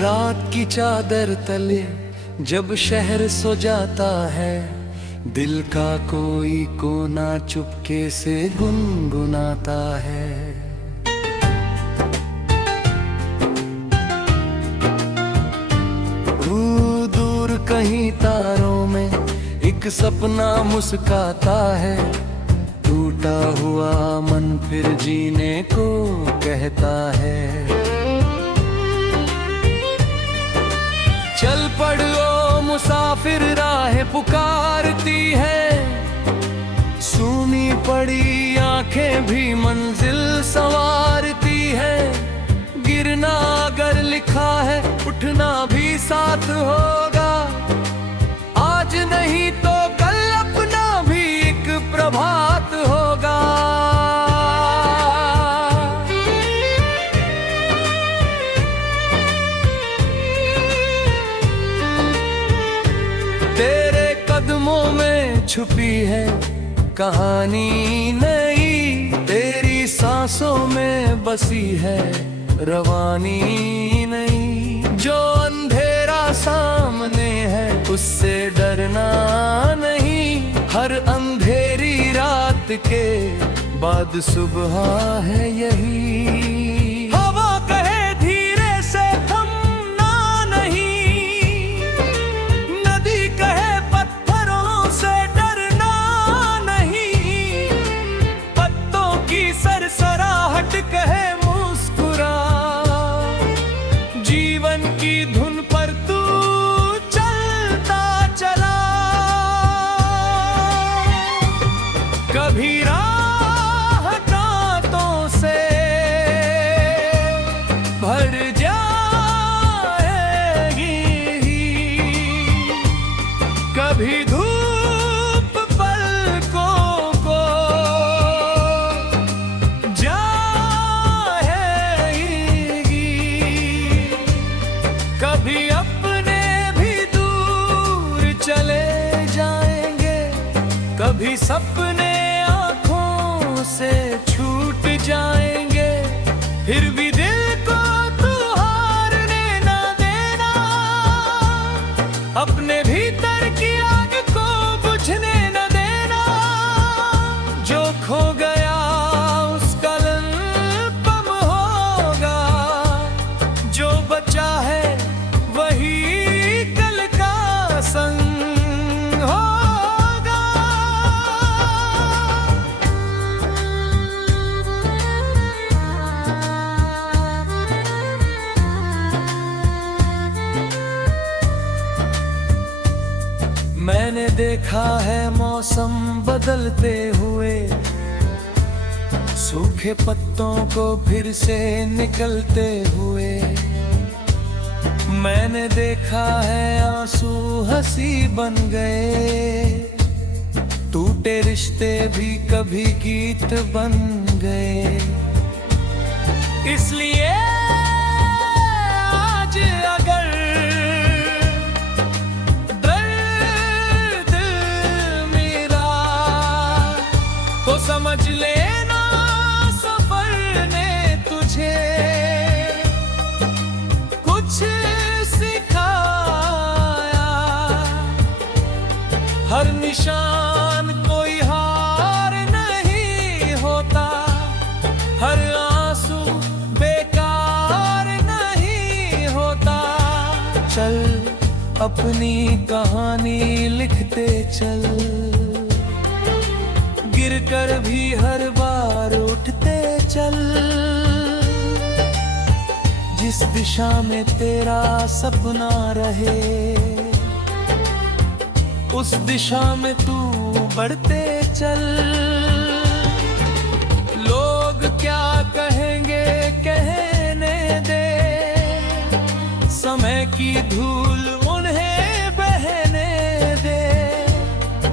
रात की चादर तले जब शहर सो जाता है, दिल का कोई कोना चुपके से गुनगुनाता है। दूर कहीं तारों में एक सपना मुस्काता है, टूटा हुआ मन फिर जीने को कहता है। चल पड़ो मुसाफिर, राह पुकारती है, सूनी पड़ी आंखें भी मंजिल संवारती है। गिरना अगर लिखा है, उठना भी साथ होगा, आज नहीं तो कल अपना भी एक प्रभात होगा। तेरे कदमों में छुपी है कहानी नई, तेरी सांसों में बसी है रवानी नई। जो अंधेरा सामने है उससे डरना नहीं, हर अंधेरी रात के बाद सुबह है यही। हवा कहे धीरे से थमना नहीं, नदी कहे पत्थरों से डरना नहीं, पत्तों की सरसराहट कहे मुस्कुरा, जीवन की धुन पर तू चलता चला। कभी राह कांटों से भर जाएगी, कभी धूप पलकों को जाएगी, कभी अपने भी दूर चले जाएंगे, कभी सपने आंखों से छूट जाएंगे। फिर भी दिल को तू हारने ना देना, अपने भीतर की आग को बुझने न देना। जो खो गया उसका ललपम होगा, जो बचा है वही कल का संग होगा। मैंने देखा है मौसम बदलते हुए, सूखे पत्तों को फिर से निकलते हुए। मैंने देखा है आंसू हंसी बन गए, टूटे रिश्ते भी कभी गीत बन गए। इसलिए आज अगर दर्द मेरा तो समझ लेना, सफर ने तुझे कुछ सिखाया। हर निशान कोई हार नहीं होता, हर आंसू बेकार नहीं होता। चल अपनी कहानी लिखते चल, गिरकर भी हर बार उठते चल। जिस दिशा में तेरा सपना रहे, उस दिशा में तू बढ़ते चल। लोग क्या कहेंगे कहने दे, समय की धूल उन्हें बहने दे।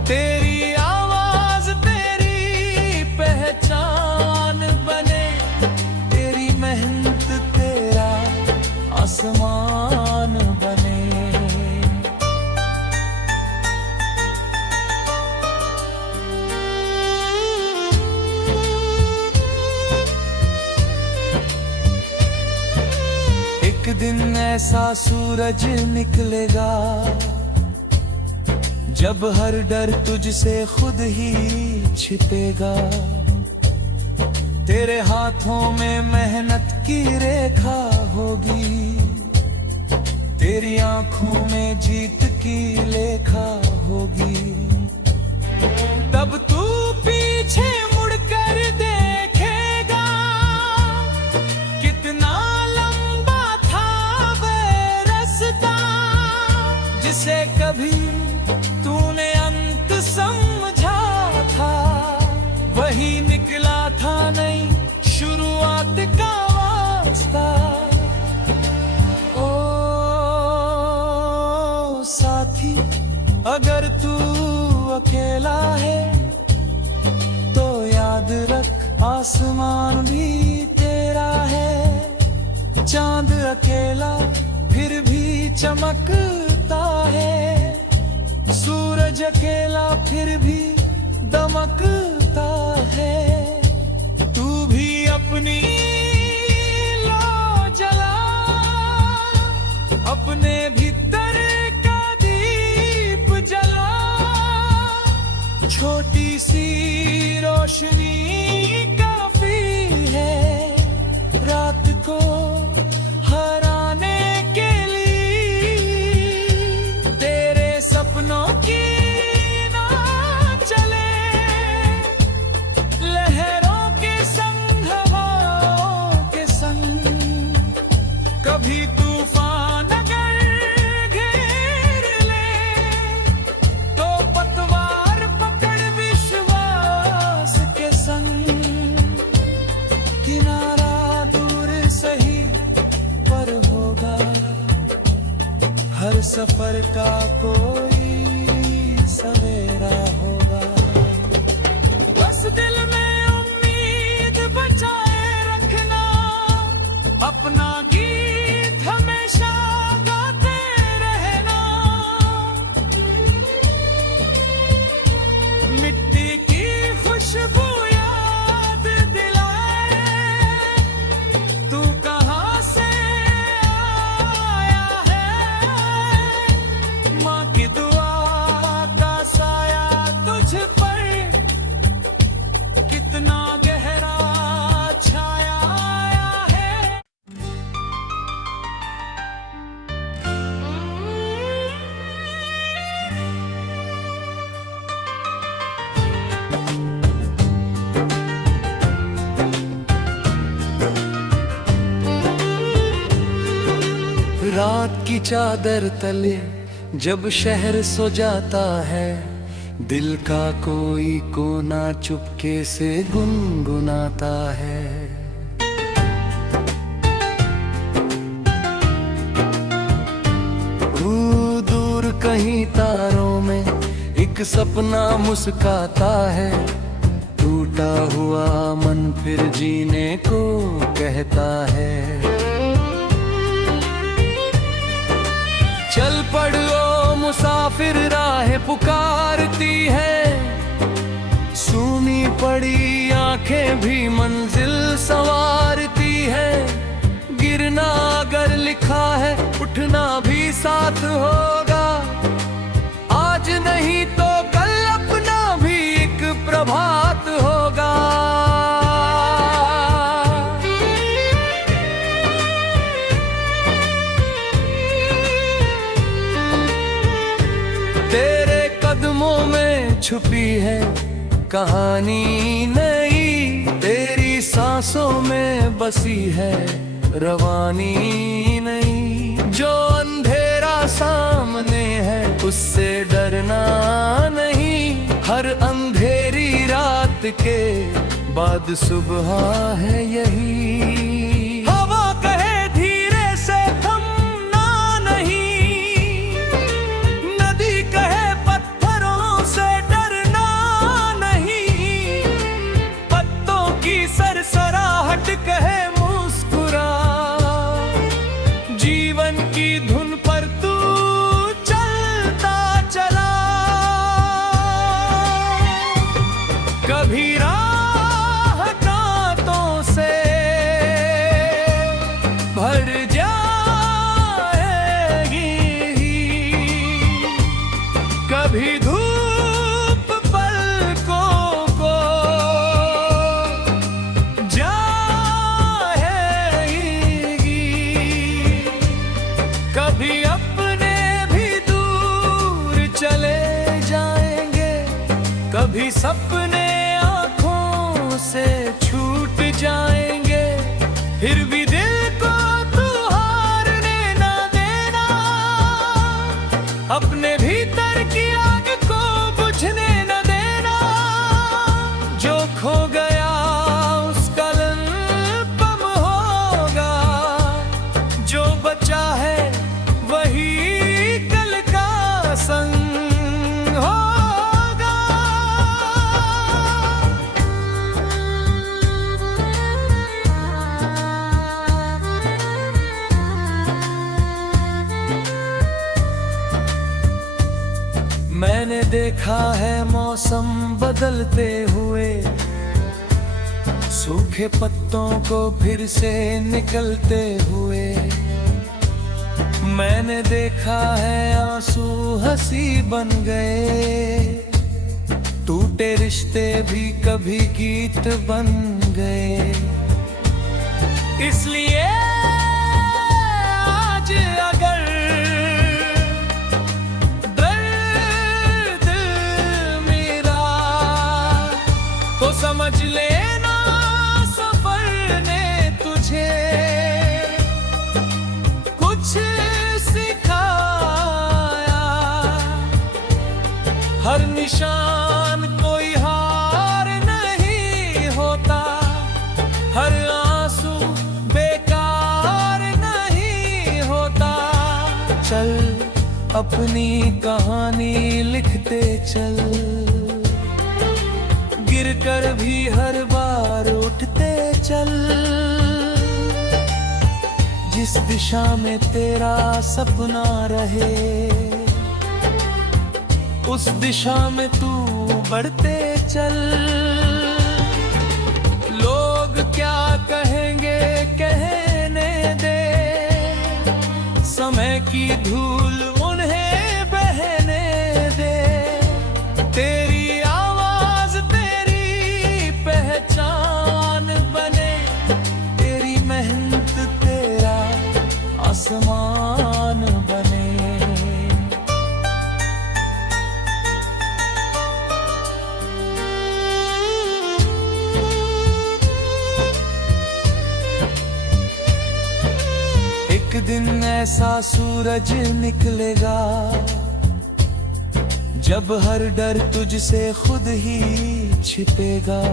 तेरी आवाज तेरी पहचान बने, तेरी मेहनत तेरा आसमान बने। एक दिन ऐसा सूरज निकलेगा जब हर डर तुझसे खुद ही छिपेगा। तेरे हाथों में मेहनत की रेखा होगी, तेरी आंखों में जीत की लेखा होगी। तब तू पीछे मुड़कर देखेगा कितना लंबा था वह रास्ता, जिसे कभी तूने अंत समझा था। वही निकला था नई शुरुआत का वास्ता। ओ साथी, अगर तू अकेला है तो याद रख आसमान भी तेरा है। चांद अकेला फिर भी चमकता है, सूरज अकेला फिर भी दमकता है। तू भी अपनी लो जला, अपने भीतर का दीप जला। छोटी सी रोशनी काफी है रात को हराने के लिए। तेरे सपनों की ना चले लहरों के संग, हवाओं के संग। कभी तूफान अगर घेर ले तो पतवार पकड़ विश्वास के संग। किनारा दूर सही पर होगा, हर सफर का कोई सवेरा होगा। बस दिल में उम्मीद बचाए रखना, अपना गीत हमेशा गाते रहना। मिट्टी की खुशबू याद दिलाए तू कहाँ से आया है। माँ की दुआ का साया तुझ पर कितना गहरा छाया है। रात की चादर तले जब शहर सो जाता है, दिल का कोई कोना चुपके से गुनगुनाता है। दूर कहीं तारों में एक सपना मुस्काता है। टूटा हुआ मन फिर जीने को कहता है। चल पड़ो मुसाफिर, राह पुकारती है। सूनी पड़ी आंखें भी मंजिल संवारती है। गिरना अगर लिखा है, उठना भी साथ होगा। आज नहीं तो कल अपना भी एक प्रभात होगा। तेरे कदमों में छुपी है कहानी नई, तेरी सांसों में बसी है रवानी नहीं। जो अंधेरा सामने है उससे डरना नहीं। हर अंधेरी रात के बाद सुबह है यही। हवा कहे धीरे से थमना नहीं, नदी कहे पत्थरों से डरना नहीं। पत्तों की सरसराहट कहे मुस्कुरा, जीवन की धुन पर तू चलता चला। कभी राह कांटों से भर जा कभी धूप पलकों को जाएगी, कभी अपने भी दूर चले जाएंगे, कभी सपने आंखों से छूट जाएंगे, फिर भी दिल को तू हारने ना देना, अपने भीतर की आग को बुझने न देना। जो खो गया उसका लंपम होगा, जो बचा है वही कल का संग होगा। मैंने देखा है मौसम बदलते हुए, सूखे पत्तों को फिर से निकलते हुए। मैंने देखा है आंसू हंसी बन गए, टूटे रिश्ते भी कभी गीत बन गए। इसलिए आज अगर तो समझ लेना सफर ने तुझे कुछ सिखाया। हर निशान कोई हार नहीं होता, हर आंसू बेकार नहीं होता। चल अपनी कहानी लिखते चल, गिर कर भी हर बार उठते चल। जिस दिशा में तेरा सपना रहे, उस दिशा में तू बढ़ते चल। लोग क्या कहेंगे कहने दे, समय की धूल उन्हें बहने दे। तेरी पहचान बने, तेरी मेहनत तेरा आसमान बने। एक दिन ऐसा सूरज निकलेगा, जब हर डर तुझसे खुद ही छिपेगा।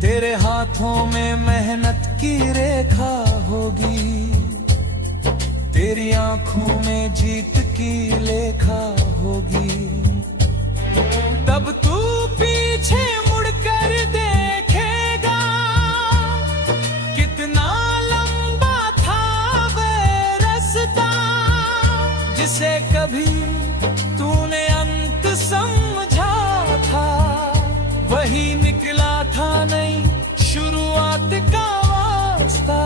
तेरे हाथों में मेहनत की रेखा होगी, तेरी आंखों में जीत की लेखा होगी। तब तू पीछे मुड़कर देखेगा, कितना लंबा था वह रास्ता, जिसे कभी तूने अंत समझा था। वही निकला था नहीं शुरुआत का वास्ता।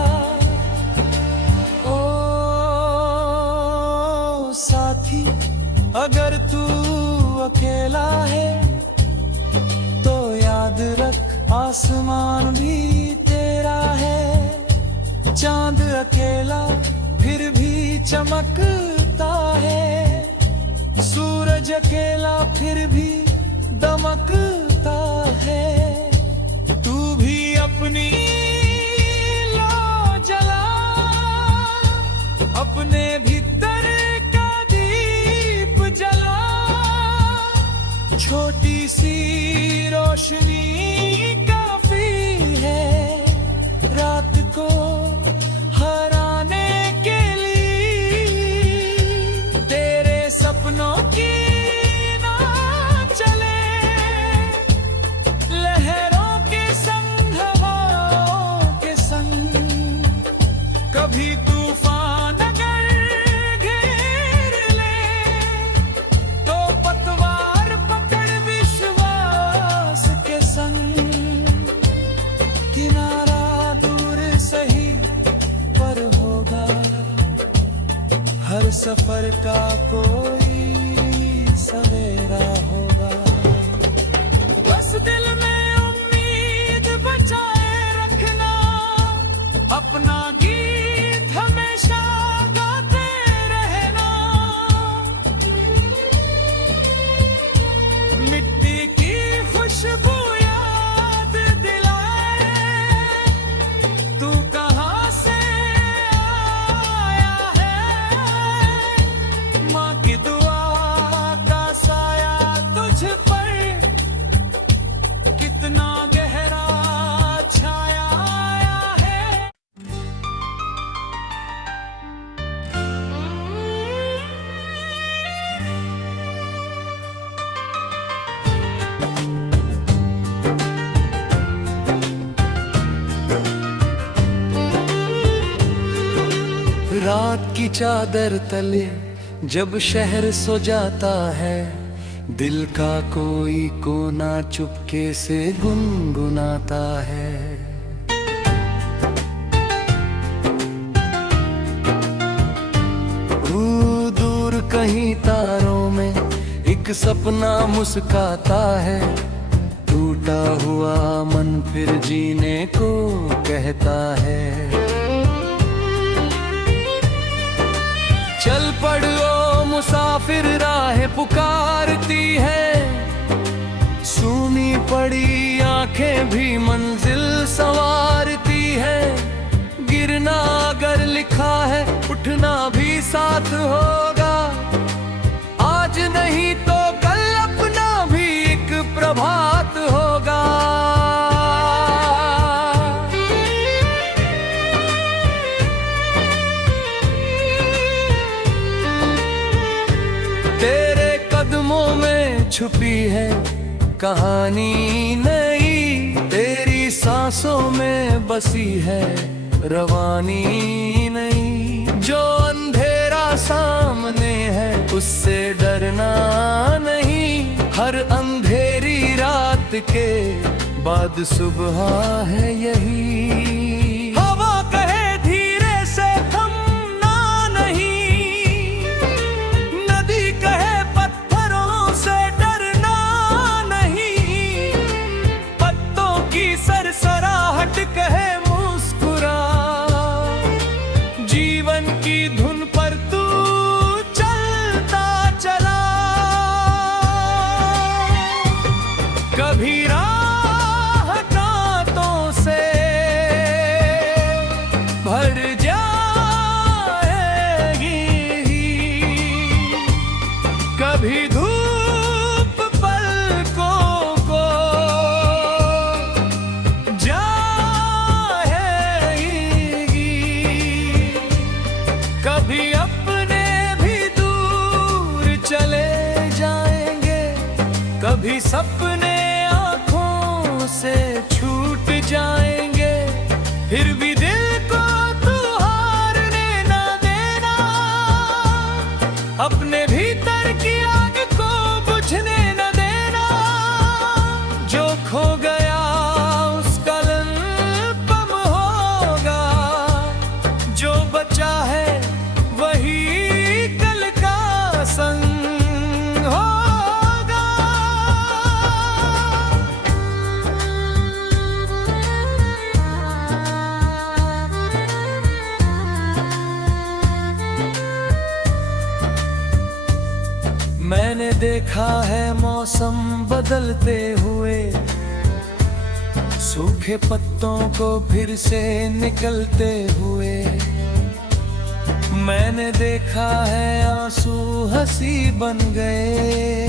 ओ साथी, अगर तू अकेला है तो याद रख आसमान भी तेरा है। चांद अकेला फिर भी चमकता है, सूरज अकेला फिर भी दमकता है। तू भी अपनी लो जला, अपने भीतर का दीप जला। छोटी सी रोशनी काफी है रात को हराने के लिए। तेरे सपनों की कभी तूफान अगर घेर ले, तो पतवार पकड़ विश्वास के संग। किनारा दूर सही पर होगा, हर सफर का कोई रात की चादर तले जब शहर सो जाता है, दिल का कोई कोना चुपके से गुनगुनाता है। दूर कहीं तारों में एक सपना मुस्काता है, टूटा हुआ मन फिर जीने को कहता है। चल पड़ो मुसाफिर राह पुकारती है, सूनी पड़ी आंखें भी मंजिल संवारती है। गिरना अगर लिखा है उठना भी साथ होगा, आज नहीं तो कल अपना भी एक प्रभात होगा। तेरे कदमों में छुपी है कहानी नई, तेरी सांसों में बसी है रवानी नहीं। जो अंधेरा सामने है उससे डरना नहीं, हर अंधेरी रात के बाद सुबह है यही। हवा कहे धीरे से थमना नहीं, नदी कहे पत्थरों से डरना नहीं, पत्तों की सरसराहट कहे मुस्कुरा, जीवन की धुन पर तू चलता चला। कभी राह कांटों से भर जाएगी, कभी धूप पलकों को जाएगी, कभी अपने भी दूर चले जाएंगे, कभी सपने आँखों से छूट जाएंगे। फिर भी दिल को तू हारने ना देना, अपने भीतर की आग को बुझने न देना। जो खो गया उसका लंपम होगा, जो बचा है वही कल का संग होगा। मैंने देखा है मौसम बदलते हुए, सूखे पत्तों को फिर से निकलते हुए। मैंने देखा है आंसू हंसी बन गए,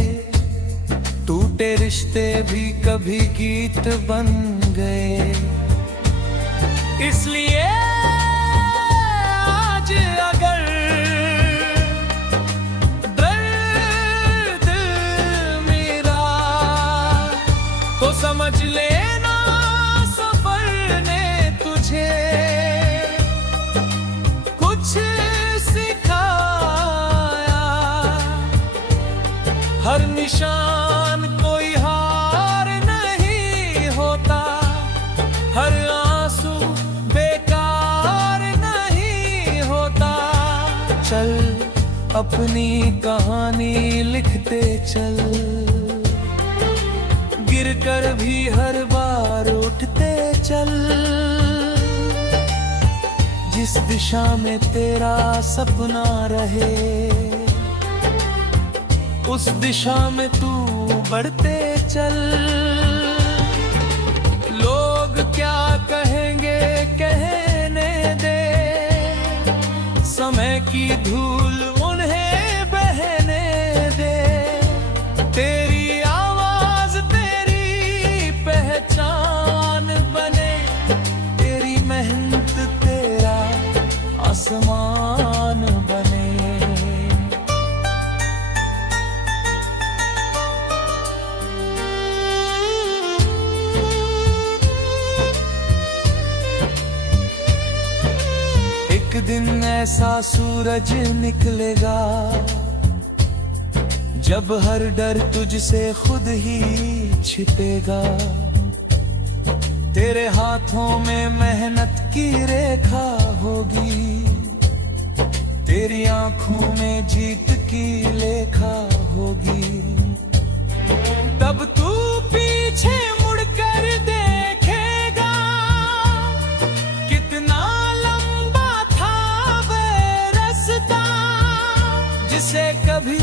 टूटे रिश्ते भी कभी गीत बन गए। इसलिए आज अगर दर्द मेरा तो समझ लेना सफर ने तुझे कुछ सिखाया। हर निशान कोई हार नहीं होता, हर आंसू बेकार नहीं होता। चल अपनी कहानी लिखते चल, गिरकर भी हर बार उठते चल। जिस दिशा में तेरा सपना रहे उस दिशा में तू बढ़ते चल। लोग क्या कहेंगे कहने दे, समय की धूल उन्हें बहने दे। तेरी आवाज तेरी पहचान बने, तेरी मेहनत तेरा आसमान बने। एक दिन ऐसा सूरज निकलेगा जब हर डर तुझसे खुद ही छिपेगा। तेरे हाथों में मेहनत की रेखा होगी, तेरी आंखों में जीत की लेखा होगी। तब तू पीछे मुड़कर देखेगा कितना लंबा था वह रास्ता, जिसे कभी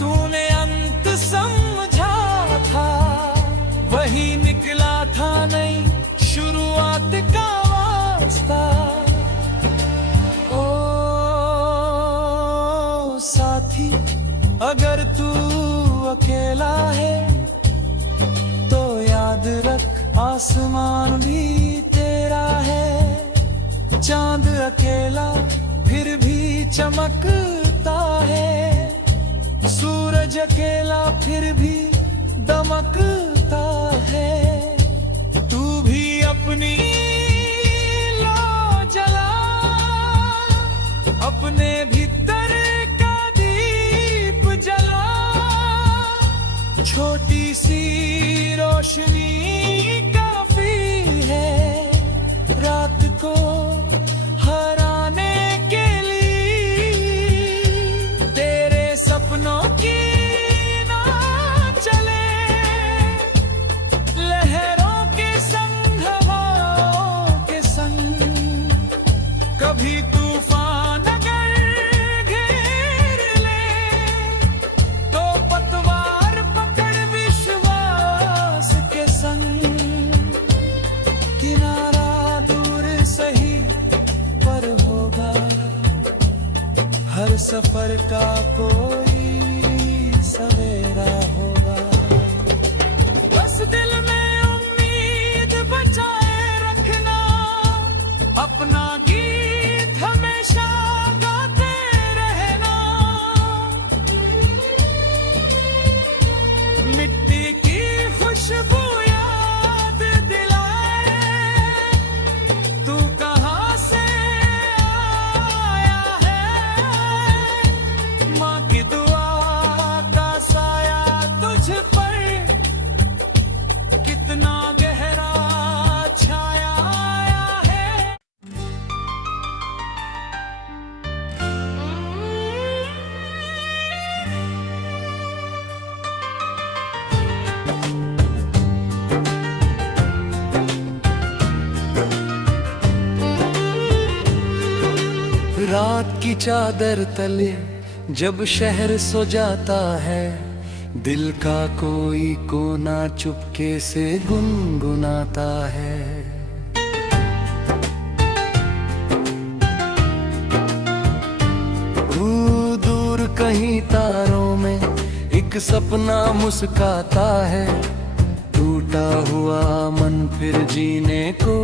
तूने अंत समझा था। वही निकला था नई शुरुआत का वास्ता। ओ साथी, अगर तू अकेला है तो याद रख आसमान भी तेरा है। चांद अकेला फिर भी चमकता है, सूरज अकेला फिर भी दमकता है। तू भी अपनी लो जला, अपने भीतर का दीप जला। छोटी सी रोशनी काफी है रात को हराने के लिए। तेरे सपनों की ना चले लहरों के संग, हवाओं के संग। कभी तूफान अगर घेर ले तो पतवार पकड़ विश्वास के संग। किनारा दूर सही पर होगा, हर सफर का कोई सवेरा होगा। बस दिल में उम्मीद बचाए रखना, अपना गीत हमेशा गाते रहना। मिट्टी की खुशबू याद दिलाए तू कहाँ से आया है। माँ की दुआ का साया तुझ पर कितना गहरा छाया है। रात की चादर तले जब शहर सो जाता है, दिल का कोई कोना चुपके से गुनगुनाता है। दूर कहीं तारों में एक सपना मुस्काता है। टूटा हुआ मन फिर जीने को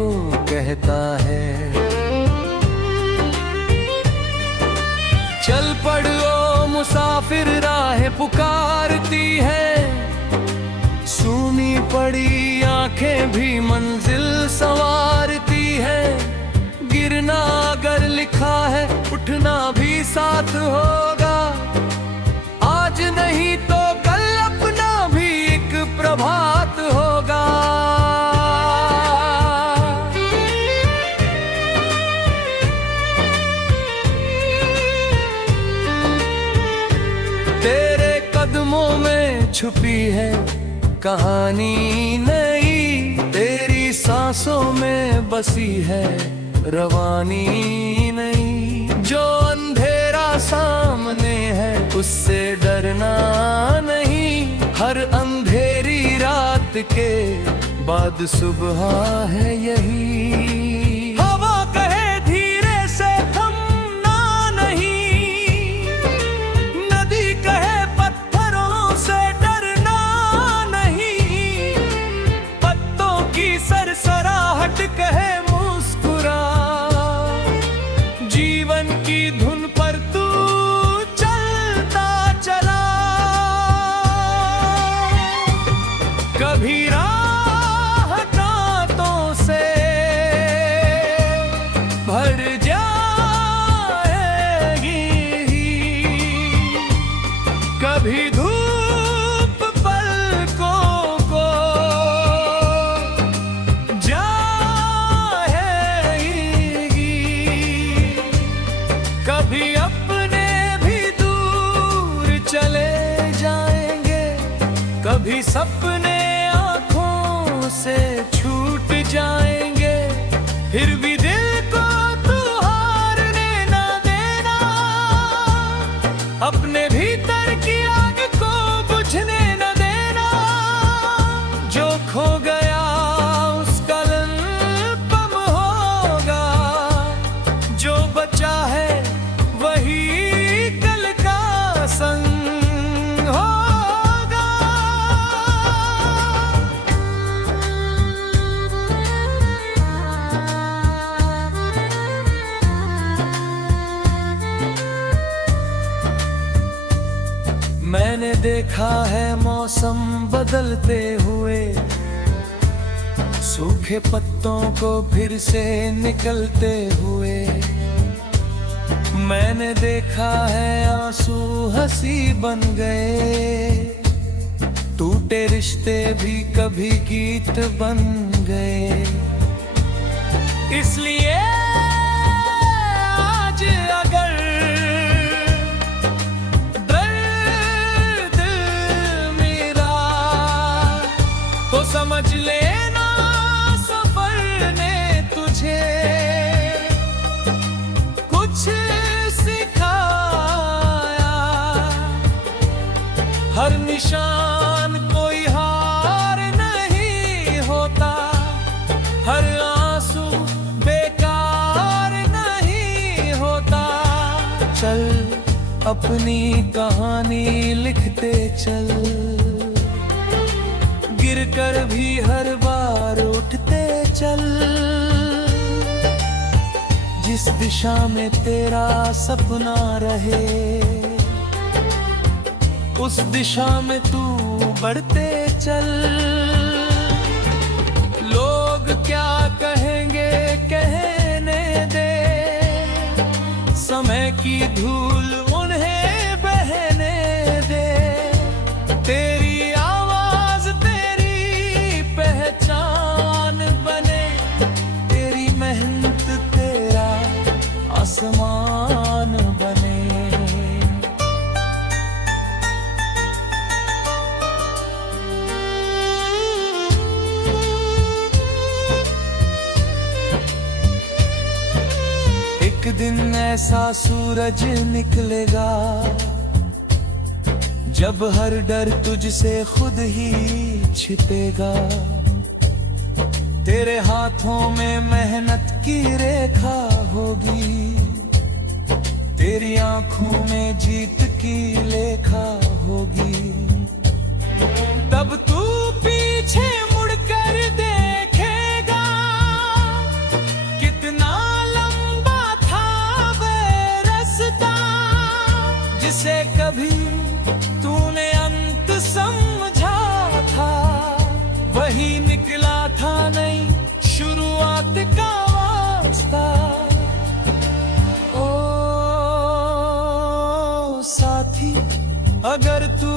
कहता है। चल पड़ो मुसाफिर, राह पुकारती है। सूनी पड़ी आंखें भी मंजिल संवारती है। गिरना अगर लिखा है, उठना भी साथ होगा। आज नहीं तो कल अपना भी एक प्रभात होगा। तेरे कदमों में छुपी है कहानी नई, तेरी सांसों में बसी है रवानी नई। जो अंधेरा सामने है उससे डरना नहीं, हर अंधेरी रात के बाद सुबह है यही। हवा कहे धीरे से थमना नहीं, नदी कहे पत्थरों से डरना नहीं, पत्तों की सरसराहट कहे मुस्कुरा। जीवन की धुन पर तू चलता चला, कभी राह कांटों से कभी धूप पलकों को जाएगी, कभी अपने भी दूर चले जाएंगे, कभी सपने आंखों से छूट जाएंगे, फिर भी दिल को तू हारने न देना, अपने भीतर की आग को बुझने न देना। जो खो गया उसका ललपम होगा, जो बचा है वही कल का संग होगा। मैंने देखा है मौसम बदलते हुए, सूखे पत्तों को फिर से निकलते हुए। मैंने देखा है आंसू हंसी बन गए, टूटे रिश्ते भी कभी गीत बन गए। इसलिए आज अगर दर्द मेरा तो समझ लेना सफर ने तुझे कुछ सिखाया। हर निशान कोई हार नहीं होता, हर आंसू बेकार नहीं होता। चल अपनी कहानी लिखते चल, गिरकर भी हर बार उठते चल। जिस दिशा में तेरा सपना रहे, उस दिशा में तू बढ़ते चल। लोग क्या कहेंगे कहने दे, समय की धूल उन्हें बहने दे। तेरी आवाज तेरी पहचान बने, तेरी मेहनत तेरा आसमान बने। एक दिन ऐसा सूरज निकलेगा, जब हर डर तुझसे खुद ही छिपेगा। तेरे हाथों में मेहनत की रेखा होगी, तेरी आंखों में जीत की लेखा होगी। तब तू पीछे मुड़कर देखेगा, कितना लंबा था वो रास्ता, जिसे कभी तूने अंत समझा था। वही निकला था नई शुरुआत का वास्ता। ओ साथी, अगर तू